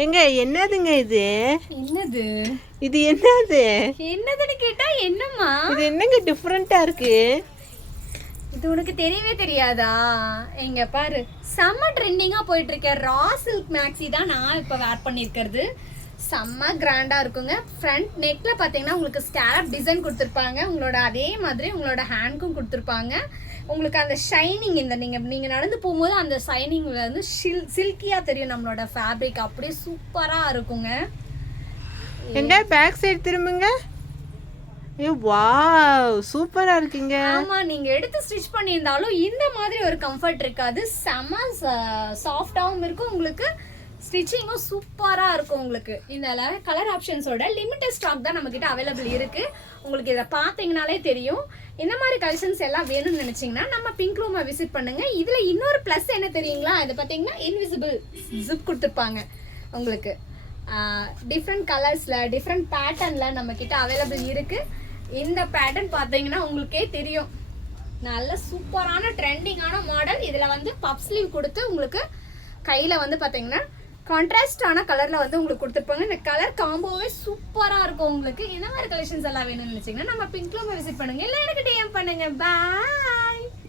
எங்க என்னதுங்க இது? என்னது இது என்னது? என்னதுன்னு கேட்டா என்னம்மா இது என்னங்க டிஃபரெண்டா இருக்கு? இது உனக்கு தெரியவே தெரியாதா? இங்க பாரு, செம்ம ட்ரெண்டிங்கா போயிட்டு இருக்க ரா சில்க் மேக்ஸி தான் நான் இப்போ வேர் பண்ணியிருக்கிறது. செம்ம கிராண்டா இருக்குங்க. ஃப்ரண்ட் நெக்ல பாத்தீங்கன்னா உங்களுக்கு ஸ்கேலப் டிசைன் கொடுத்துருப்பாங்க. உங்களோட அதே மாதிரி உங்களோட ஹேண்ட்க்கும் கொடுத்துருப்பாங்க. உங்களுக்கு அந்த ஷைனிங் இந்த நீங்க நடந்து போகும்போது அந்த ஷைனிங்ல வந்து சில்கியா தெரியும் நம்மளோட ஃபேப்ரிக். அப்படியே சூப்பரா இருக்குங்க. எங்க பேக் சைடு திரும்புங்க. ஏ வாவ், சூப்பரா இருக்குங்க. ஆமா, நீங்க எடுத்து ஸ்டிச் பண்ணியிருந்தாலும் இந்த மாதிரி ஒரு கம்ஃபர்ட் இருக்காது. செம சாஃப்டாவும் இருக்கும். உங்களுக்கு ஸ்டிச்சிங்கும் சூப்பரா இருக்கும். உங்களுக்கு இந்த கலர் ஆப்ஷன்ஸோட லிமிட்டட் ஸ்டாக் தான் நம்ம கிட்ட அவைலபிள் இருக்கு. உங்களுக்கு இதை பார்த்தீங்கனாலே தெரியும். இந்த மாதிரி கலெக்ஷன்ஸ் எல்லாம் வேணும்னு நினைச்சீங்கன்னா நம்ம பிங்க் ரூமை விசிட் பண்ணுங்க. இதுல இன்னொரு பிளஸ் என்ன தெரியுங்களா? இது பார்த்தீங்கன்னா இன்விசிபிள் ஜிப் கொடுத்துருப்பாங்க. உங்களுக்கு டிஃப்ரெண்ட் கலர்ஸ்ல டிஃப்ரெண்ட் பேட்டர்ன்ல நம்ம கிட்ட அவைலபிள் இருக்கு. இந்த பேட்டர்ன் பார்த்தீங்கன்னா உங்களுக்கே தெரியும், நல்ல சூப்பரான ட்ரெண்டிங்கான மாடல். இதுல வந்து பப் ஸ்லீவ் கொடுத்து உங்களுக்கு கையில வந்து பாத்தீங்கன்னா கான்ட்ராஸ்டான கலர்ல வந்து உங்களுக்கு கொடுத்துருப்பாங்க. இந்த கலர் காம்போவே சூப்பரா இருக்கும். உங்களுக்கு என்ன மாதிரி கலெக்ஷன்ஸ் எல்லாம் வேணும்னு நினைச்சீங்கன்னா நம்ம பிங்க் ரூமை விசிட் பண்ணுங்க, இல்லை எனக்கு டிஎம் பண்ணுங்க. பாய்.